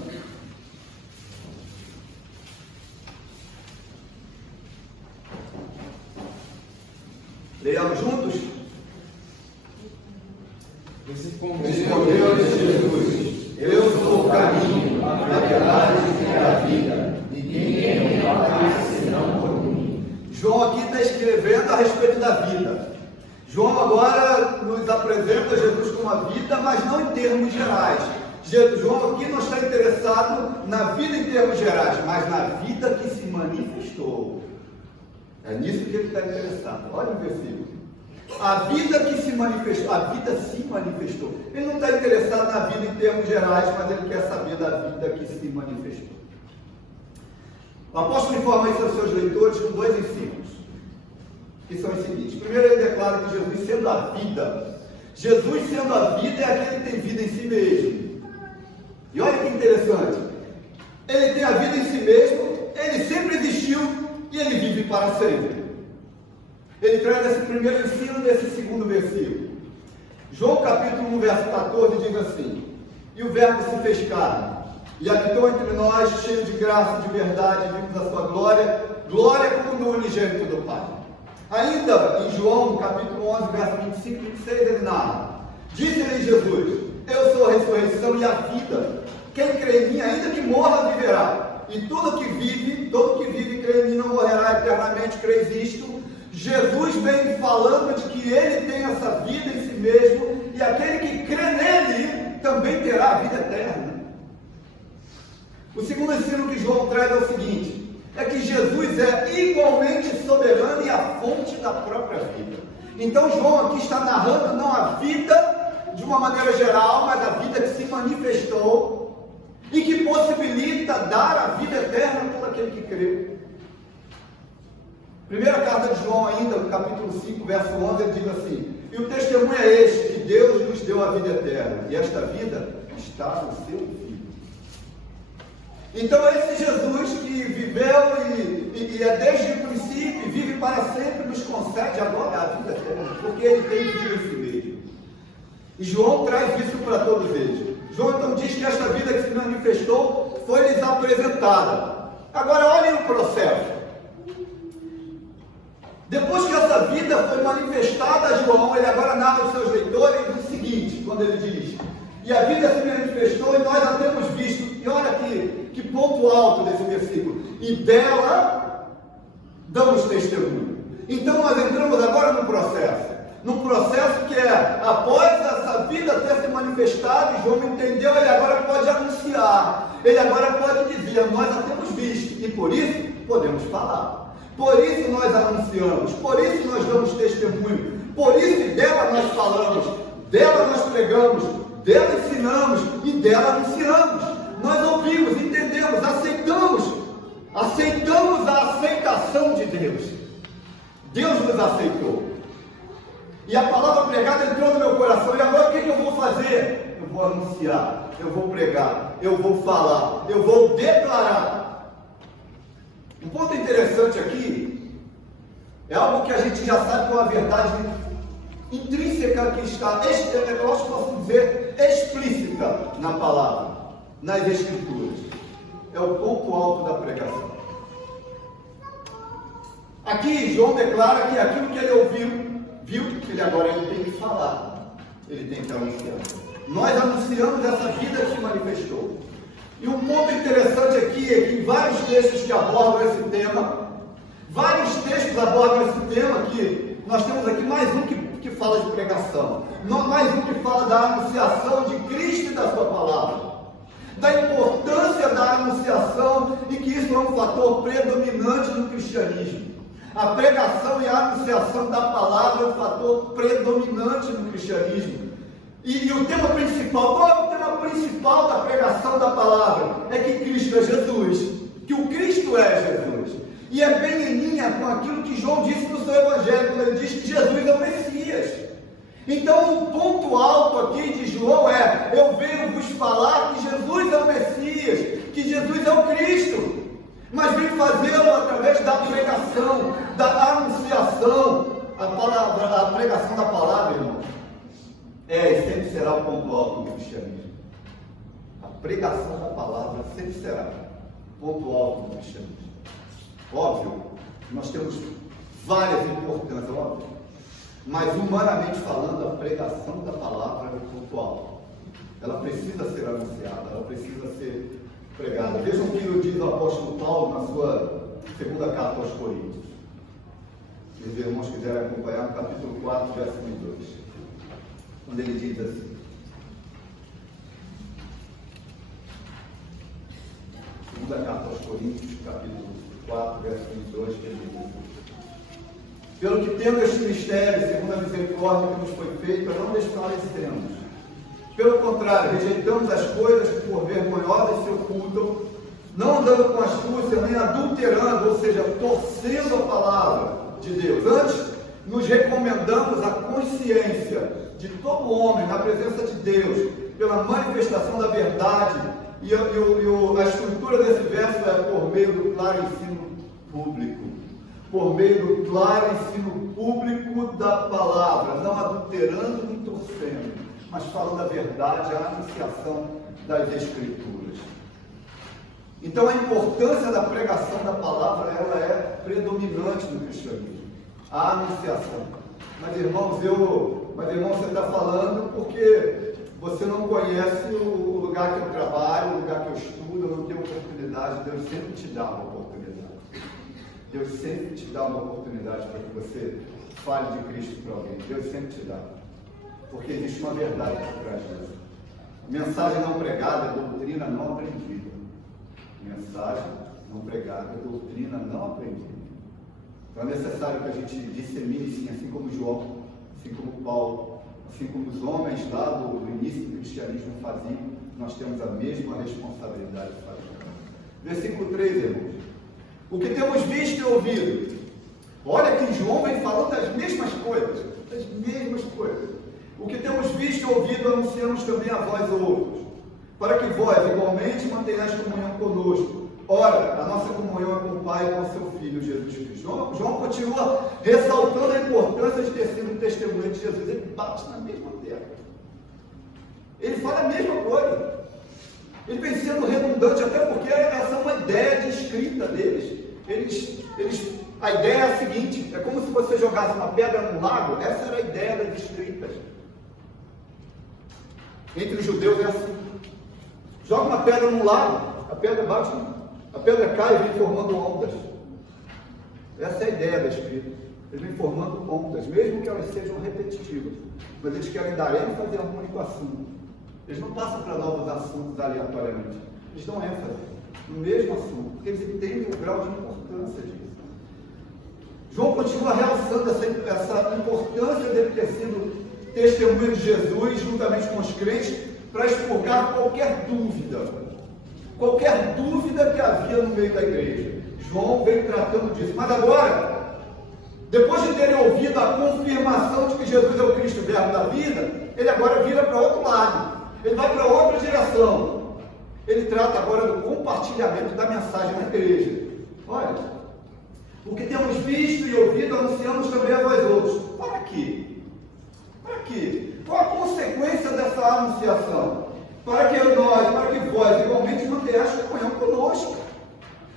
Leiamos juntos? Respondeu-lhe Jesus: eu sou o caminho, a verdade e a vida. Ninguém vem ao Pai senão por mim. João aqui está escrevendo a respeito da vida. João agora nos apresenta Jesus como a vida, mas não em termos gerais. João aqui não está interessado na vida em termos gerais, mas na vida que se manifestou. É nisso que ele está interessado. Olha o versículo. A vida que se manifestou, a vida se manifestou. Ele não está interessado na vida em termos gerais, mas ele quer saber da vida que se manifestou. O apóstolo informa isso aos seus leitores com dois ensinos, que são os seguintes. Primeiro, ele declara que Jesus sendo a vida, Jesus sendo a vida é aquele que tem vida em si mesmo. E olha que interessante, ele tem a vida em si mesmo, ele sempre existiu e ele vive para sempre. Ele traz esse primeiro ensino nesse segundo versículo. João capítulo 1, verso 14 diz assim: e o verbo se fez carne e habitou entre nós, cheio de graça e de verdade, vimos a sua glória, glória como do unigênito do Pai. Ainda em João, capítulo 11, verso 25 e 26, ele narra: disse-lhe Jesus: eu sou a ressurreição e a vida. Quem crê em mim, ainda que morra, viverá. E todo que vive e crê em mim não morrerá eternamente. Creis isto? Jesus vem falando de que ele tem essa vida em si mesmo, e aquele que crê nele também terá a vida eterna. O segundo ensino que João traz é o seguinte: é que Jesus é igualmente soberano e a fonte da própria vida. Então João aqui está narrando não a vida de uma maneira geral, mas a vida que se manifestou e que possibilita dar a vida eterna a todo aquele que crê. Primeira carta de João ainda, no capítulo 5, verso 11, ele diz assim: e o testemunho é este, que Deus nos deu a vida eterna, e esta vida está no seu Filho. Então esse Jesus que viveu e é desde o princípio e vive para sempre, nos concede agora a vida eterna, porque ele tem vida em si mesmo. E João traz isso para todos eles. João então diz que esta vida que se manifestou foi-lhes apresentada. Agora olhem o processo. Depois que essa vida foi manifestada a João, ele agora narra aos seus leitores o seguinte, quando ele diz: e a vida se manifestou e nós a temos visto. E olha aqui, que ponto alto desse versículo: e dela damos testemunho. Então nós entramos agora no processo. Num processo que é, após essa vida ter se manifestado, e João entendeu, ele agora pode anunciar, ele agora pode dizer: nós a temos visto, e por isso podemos falar, por isso nós anunciamos, por isso nós damos testemunho, por isso dela nós falamos, dela nós pregamos, dela ensinamos e dela anunciamos. Nós ouvimos, entendemos, aceitamos a aceitação de Deus. Deus nos aceitou. E a palavra pregada entrou no meu coração. E agora o que eu vou fazer? Eu vou anunciar, eu vou pregar, eu vou falar, eu vou declarar. Um ponto interessante aqui é algo que a gente já sabe que é uma verdade intrínseca que está, eu acho que posso dizer, explícita na palavra, nas Escrituras. É o ponto alto da pregação. Aqui João declara que aquilo que ele ouviu, viu que ele agora tem que falar, ele tem que anunciar. Nós anunciamos essa vida que se manifestou. E um ponto interessante aqui é que em vários textos que abordam esse tema, que nós temos aqui mais um que fala de pregação, mais um que fala da anunciação de Cristo e da sua palavra, da importância da anunciação e que isso é um fator predominante no cristianismo. A pregação e a anunciação da palavra é um fator predominante no cristianismo. E o tema principal, qual é o tema principal da pregação da palavra? É que Cristo é Jesus, que o Cristo é Jesus. E é bem em linha com aquilo que João disse no seu evangelho, quando ele diz que Jesus é o Messias. Então o ponto alto aqui de João é: eu venho vos falar que Jesus é o Messias, que Jesus é o Cristo. Mas vem fazê-lo através da pregação, da anunciação. A pregação da palavra, irmão, e sempre será o ponto alto do cristianismo. A pregação da palavra sempre será o ponto alto do cristianismo. Óbvio, nós temos várias importâncias, óbvio. Mas humanamente falando, a pregação da palavra é o ponto alto. Ela precisa ser anunciada, ela precisa ser pregada. Vejam o que diz o apóstolo Paulo na sua segunda carta aos Coríntios. Se os irmãos quiserem acompanhar, no capítulo 4, verso 2, quando ele diz assim: segunda carta aos Coríntios, capítulo 4, verso 22, que ele diz assim: pelo que tendo este mistério, segundo a misericórdia que nos foi feita, não desfalecemos. Pelo contrário, rejeitamos as coisas que por vergonhosas se ocultam, não andando com astúcia, nem adulterando, ou seja, torcendo a palavra de Deus. Antes, nos recomendamos a consciência de todo homem na presença de Deus, pela manifestação da verdade. E a estrutura desse verso é por meio do claro ensino público. Por meio do claro ensino público da palavra, não adulterando nem torcendo, mas falando a verdade, a anunciação das Escrituras. Então a importância da pregação da palavra, ela é predominante no cristianismo. A anunciação. Mas irmãos, você está falando porque você não conhece o lugar que eu trabalho, o lugar que eu estudo, eu não tenho oportunidade. Deus sempre te dá uma oportunidade. Deus sempre te dá uma oportunidade para que você fale de Cristo para alguém. Deus sempre te dá. Porque existe uma verdade por trás disso. Mensagem não pregada é doutrina não aprendida. Mensagem não pregada é doutrina não aprendida. Então é necessário que a gente dissemine, sim, assim como João, assim como Paulo, assim como os homens lá do início do cristianismo faziam, nós temos a mesma responsabilidade de fazer. Versículo 3, irmãos. O que temos visto e ouvido. Olha que João vem falando das mesmas coisas. Das mesmas coisas. O que temos visto e ouvido, anunciamos também a vós outros, para que vós, igualmente, mantenhais comunhão conosco. Ora, a nossa comunhão é com o Pai e com o seu Filho, Jesus Cristo. João continua ressaltando a importância de ter sido testemunha de Jesus. Ele bate na mesma tecla. Ele fala a mesma coisa. Ele vem sendo redundante, até porque essa é uma ideia de escrita deles. A ideia é a seguinte, é como se você jogasse uma pedra no lago. Essa era a ideia das escritas. Entre os judeus é assim. Joga uma pedra no lago, a pedra bate, a pedra cai e vem formando ondas. Essa é a ideia da escrita. Eles vêm formando ondas, mesmo que elas sejam repetitivas. Mas eles querem dar ênfase a um único assunto. Eles não passam para novos assuntos aleatoriamente. Eles dão ênfase no mesmo assunto, porque eles entendem o grau de importância disso. João continua realçando essa importância dele ter sido testemunha de Jesus juntamente com os crentes para expurgar qualquer dúvida que havia no meio da igreja. João vem tratando disso. Mas agora, depois de terem ouvido a confirmação de que Jesus é o Cristo, o verbo da vida, ele agora vira para outro lado. Ele vai para outra direção. Ele trata agora do compartilhamento da mensagem na igreja. Olha, o que temos visto e ouvido, anunciamos também a vós outros. Para quê? Para quê? Qual a consequência dessa anunciação? Para que vós, igualmente, mantenhais comunhão conosco.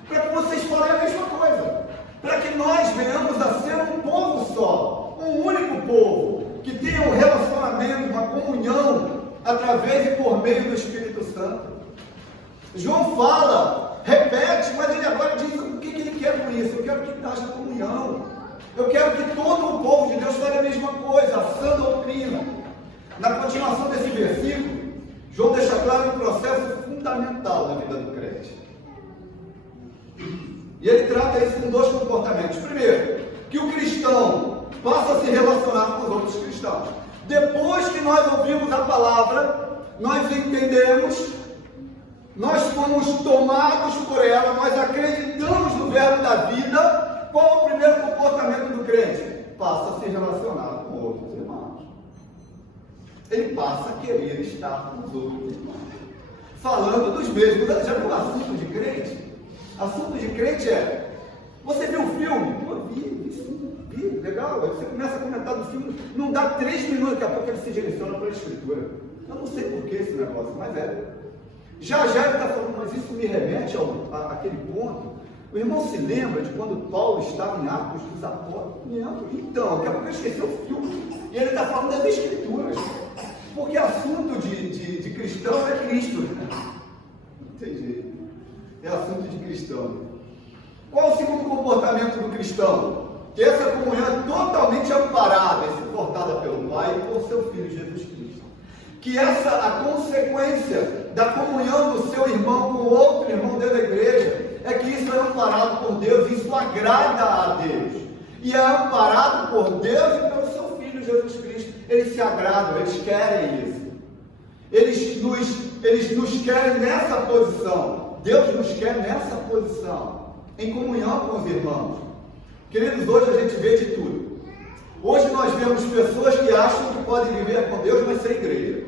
Para que vocês falem a mesma coisa. Para que nós venhamos a ser um povo só. Um único povo. Que tenha um relacionamento, uma comunhão, através e por meio do Espírito Santo. João fala, repete, mas ele agora diz o que ele quer com isso. Eu quero que haja comunhão. Eu quero que todo o povo de Deus fale a mesma coisa, a sã doutrina. Na continuação desse versículo, João deixa claro um processo fundamental na vida do crente. E ele trata isso com dois comportamentos. Primeiro, que o cristão passa a se relacionar com os outros cristãos. Depois que nós ouvimos a palavra, nós entendemos, nós fomos tomados por ela, nós acreditamos no verbo da vida. Qual é o primeiro comportamento do crente? Passa a se relacionar com outros irmãos. Ele passa a querer estar com os outros irmãos. Falando dos mesmos. Já viu o assunto de crente? Assunto de crente é: você viu o filme? Pô, vi, legal. Aí você começa a comentar do filme, não dá 3 minutos, daqui a pouco ele se direciona para a escritura. Eu não sei por que esse negócio, mas é. Já ele está falando, mas isso me remete àquele ponto. O irmão se lembra de quando Paulo estava em Atos dos Apóstolos? Então, daqui a pouco ele esqueceu o filme. E ele está falando das Escrituras. Porque assunto de cristão é Cristo. Não tem jeito. É assunto de cristão. Qual o segundo comportamento do cristão? Que essa comunhão é totalmente amparada e suportada pelo Pai e por seu Filho Jesus Cristo. Que a consequência da comunhão do seu irmão com outro irmão dentro da igreja é que isso é amparado por Deus, isso agrada a Deus. E é amparado por Deus e pelo seu Filho Jesus Cristo. Eles se agradam, eles querem isso. Eles nos querem nessa posição. Deus nos quer nessa posição, em comunhão com os irmãos. Queridos, hoje a gente vê de tudo. Hoje nós vemos pessoas que acham que podem viver com Deus, mas sem igreja.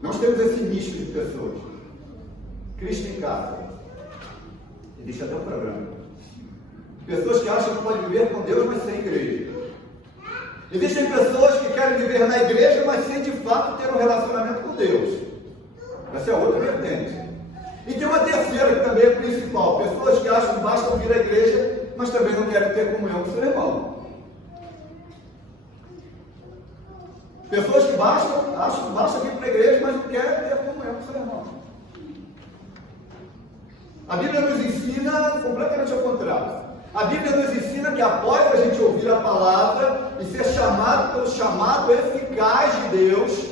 Nós temos esse nicho de pessoas. Cristo em casa. Existe até um programa. Pessoas que acham que podem viver com Deus, mas sem igreja. Existem pessoas que querem viver na igreja, mas sem de fato ter um relacionamento com Deus. Essa é outra vertente. E tem uma terceira que também é principal: pessoas que acham que basta vir à igreja, mas também não querem ter comunhão com seu irmão. Pessoas que acham que basta vir para a igreja, mas não querem ter comunhão com seu irmão. A Bíblia nos ensina completamente ao contrário. A Bíblia nos ensina que após a gente ouvir a palavra e ser chamado pelo chamado eficaz de Deus,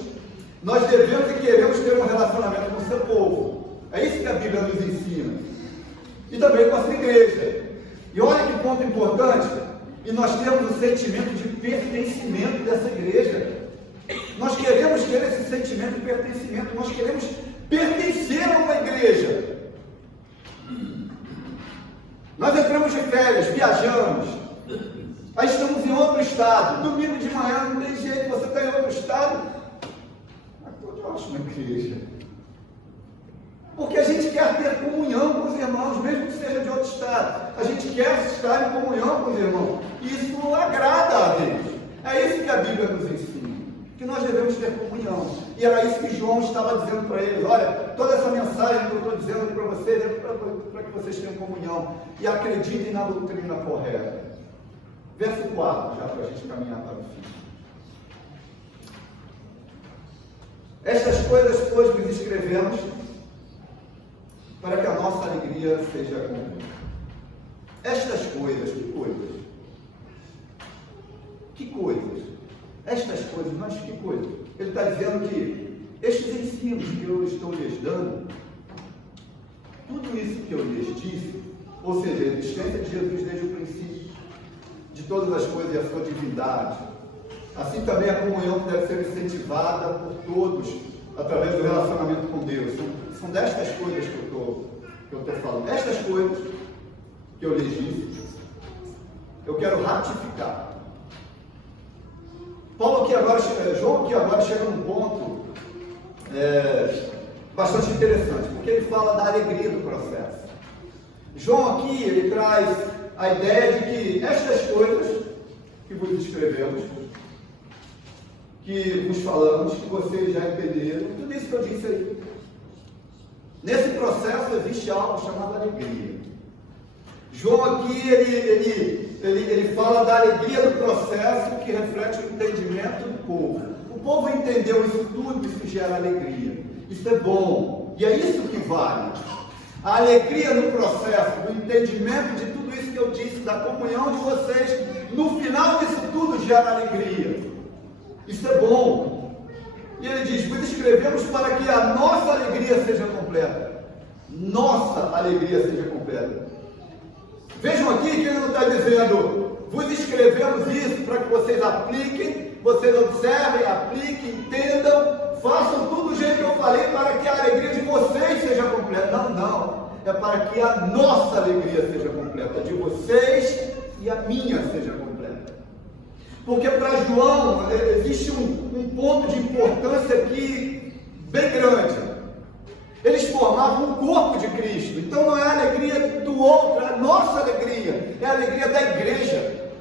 nós devemos e queremos ter um relacionamento com o seu povo. É isso que a Bíblia nos ensina. E também com a sua igreja. E olha que ponto importante. E nós temos o sentimento de pertencimento dessa igreja. Nós queremos ter esse sentimento de pertencimento. Nós queremos pertencer a uma igreja. Nós entramos de férias, viajamos, aí estamos em outro estado, domingo de manhã não tem jeito, você está em outro estado, eu acho uma igreja. Porque a gente quer ter comunhão com os irmãos, mesmo que seja de outro estado. A gente quer estar em comunhão com os irmãos. Isso agrada a Deus. É isso que a Bíblia nos ensina, que nós devemos ter comunhão. E era isso que João estava dizendo para eles: olha, toda essa mensagem que eu estou dizendo para vocês é para que vocês tenham comunhão e acreditem na doutrina correta. Verso 4, já para a gente caminhar para o fim. Estas coisas, pois, nos escrevemos para que a nossa alegria seja completa. Estas coisas, que coisas? Que coisas? Estas coisas, mas que coisas? Ele está dizendo que estes ensinos que eu estou lhes dando, tudo isso que eu lhes disse, ou seja, a existência de Jesus desde o princípio, de todas as coisas e a sua divindade, assim também a comunhão que deve ser incentivada por todos através do relacionamento com Deus. São destas coisas que eu estou falando. Estas coisas que eu lhes disse, eu quero ratificar. João aqui agora chega num ponto bastante interessante, porque ele fala da alegria do processo. João aqui, ele traz a ideia de que estas coisas que vos escrevemos, que vos falamos, que vocês já entenderam, tudo isso que eu disse aí. Nesse processo existe algo chamado alegria. João aqui, ele fala da alegria do processo que reflete o entendimento do povo. O povo entendeu isso tudo, isso gera alegria. Isso é bom. E é isso que vale. A alegria no processo, o entendimento de tudo isso que eu disse, da comunhão de vocês, no final disso tudo gera alegria. Isso é bom. E ele diz: vos escrevemos para que a nossa alegria seja completa. Nossa alegria seja completa. Vejam aqui que ele não está dizendo: vos escrevemos isso para que vocês apliquem, vocês observem, apliquem, entendam, façam tudo do jeito que eu falei para que a alegria de vocês seja completa. Não. É para que a nossa alegria seja completa, de vocês e a minha seja completa. Porque para João existe um ponto de importância aqui bem grande. Eles formavam um corpo de Cristo. Então não é a alegria do outro, é a nossa alegria, é a alegria da igreja.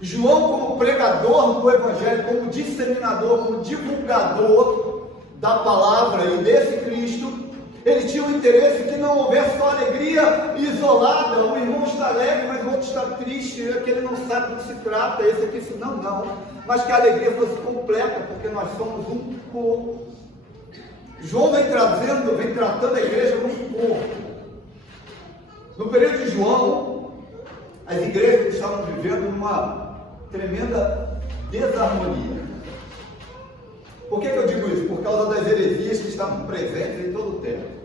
João, como pregador do Evangelho, como disseminador, como divulgador da palavra e desse Cristo, ele tinha um interesse que não houvesse só alegria isolada. O irmão está alegre, mas o outro está triste, que ele não sabe do que se trata, esse aqui, não. Mas que a alegria fosse completa, porque nós somos um corpo. João vem tratando a igreja como um corpo. No período de João, as igrejas estavam vivendo uma tremenda desarmonia. Por que eu digo isso? Por causa das heresias que estavam presentes em todo o tempo.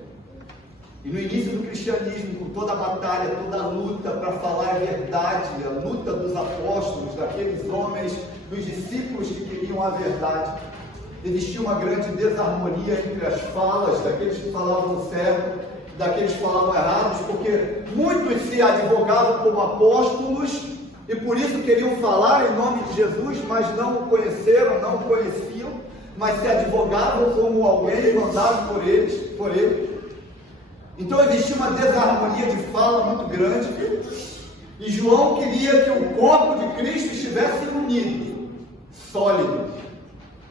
E no início do cristianismo, com toda a batalha, toda a luta para falar a verdade, a luta dos apóstolos, daqueles homens, dos discípulos que queriam a verdade, existia uma grande desarmonia entre as falas daqueles que falavam certo, daqueles que falavam errados, porque muitos se advogavam como apóstolos e por isso queriam falar em nome de Jesus, mas não o conheceram, não o conheciam, mas se advogavam como alguém mandado por ele. Então existia uma desarmonia de fala muito grande, e João queria que o corpo de Cristo estivesse unido, sólido,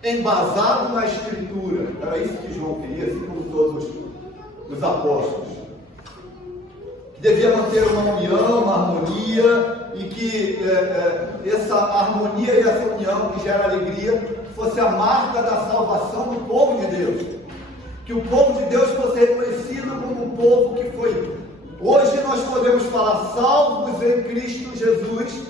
embasado na Escritura. Era isso que João queria, assim como todos dos apóstolos, que devia manter uma união, uma harmonia, e que essa harmonia e essa união que gera alegria fosse a marca da salvação do povo de Deus, que o povo de Deus fosse reconhecido como um povo que foi. Hoje nós podemos falar salvos em Cristo Jesus,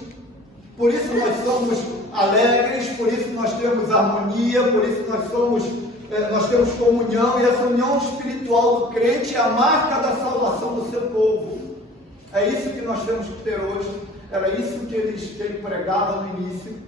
por isso nós somos alegres, por isso nós temos harmonia, por isso nós temos comunhão, e essa união espiritual do crente é a marca da salvação do seu povo. É isso que nós temos que ter hoje, era isso que ele pregava no início.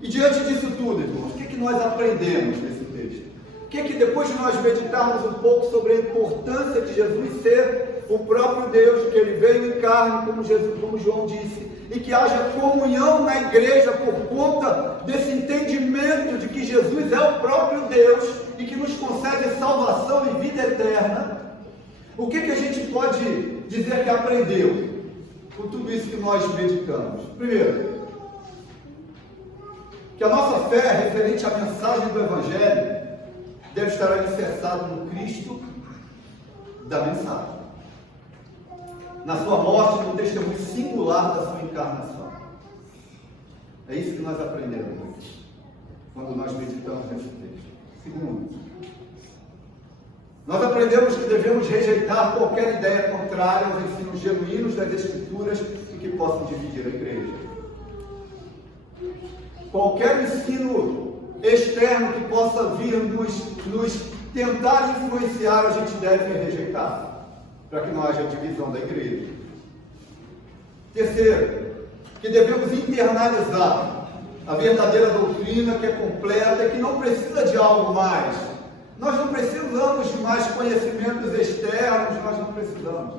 E diante disso tudo, irmãos, o que nós aprendemos nesse texto? O que depois de nós meditarmos um pouco sobre a importância de Jesus ser o próprio Deus, que ele veio em carne, como João disse, e que haja comunhão na igreja por conta desse entendimento de que Jesus é o próprio Deus e que nos concede salvação e vida eterna, o que a gente pode dizer que aprendeu com tudo isso que nós meditamos? Primeiro, que a nossa fé referente à mensagem do Evangelho deve estar alicerçada no Cristo da mensagem, na sua morte, no testemunho singular da sua encarnação. É isso que nós aprendemos aqui, quando nós meditamos nesse texto. Segundo, nós aprendemos que devemos rejeitar qualquer ideia contrária aos ensinos genuínos das Escrituras e que possam dividir a igreja. Qualquer ensino externo que possa vir nos tentar influenciar, a gente deve rejeitar, para que não haja divisão da igreja. Terceiro, que devemos internalizar a verdadeira doutrina, que é completa e que não precisa de algo mais. Nós não precisamos de mais conhecimentos externos, nós não precisamos.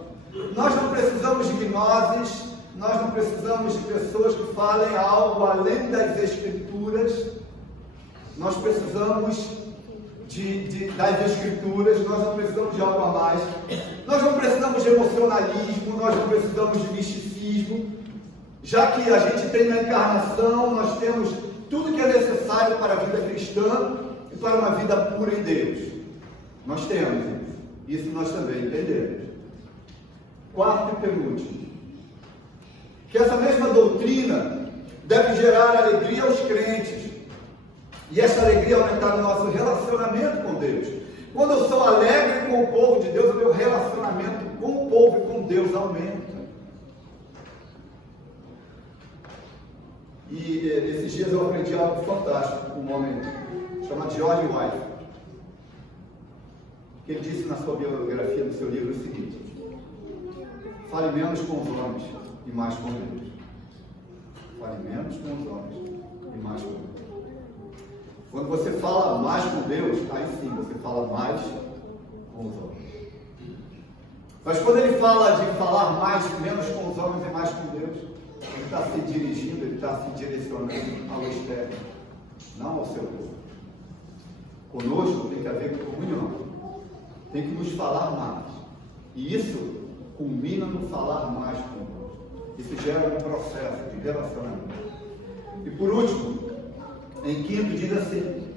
Nós não precisamos de gnoses, nós não precisamos de pessoas que falem algo além das Escrituras. Nós precisamos das Escrituras, nós não precisamos de algo a mais. Nós não precisamos de emocionalismo, nós não precisamos de misticismo, já que a gente tem na encarnação, nós temos tudo que é necessário para a vida cristã e para uma vida pura em Deus. Nós temos isso nós também entendemos. Quarto e penúltimo, que essa mesma doutrina deve gerar alegria aos crentes, e essa alegria aumentar o nosso relacionamento com Deus. Quando eu sou alegre com o povo de Deus, o meu relacionamento com o povo e com Deus aumenta. E esses dias eu aprendi algo fantástico com um homem chamado George White, que ele disse na sua biografia, no seu livro, o seguinte: fale menos com os homens e mais com Deus. Fale menos com os homens e mais com Deus. Quando você fala mais com Deus, aí sim você fala mais com os homens. Mas quando ele fala de falar menos com os homens e mais com Deus, ele está se dirigindo, ele está se direcionando ao externo, não ao seu povo. Conosco tem que haver comunhão, tem que nos falar mais. E isso culmina no falar mais conosco. Isso gera um processo de relacionamento. E por último, em quinto, diz assim,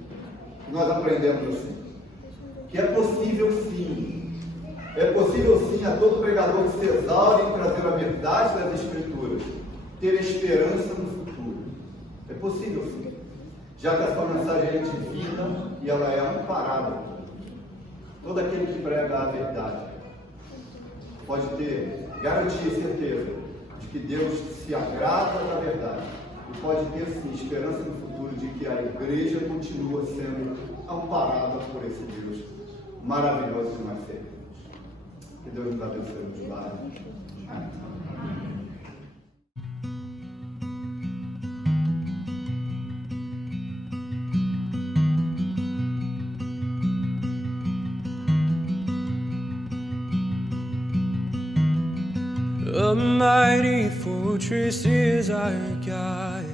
nós aprendemos assim, que é possível sim a todo pregador que se exaure em trazer a verdade das Escrituras, ter esperança no futuro. É possível sim, já que a sua mensagem é divina e ela é amparada. Todo aquele que prega a verdade pode ter garantia e certeza de que Deus se agrada da verdade. E pode ter sim esperança no futuro de que a igreja continua sendo amparada por esse Deus maravilhoso que nós servimos. Que Deus nos abençoe nos lares. Amém. A mighty fortress is our God.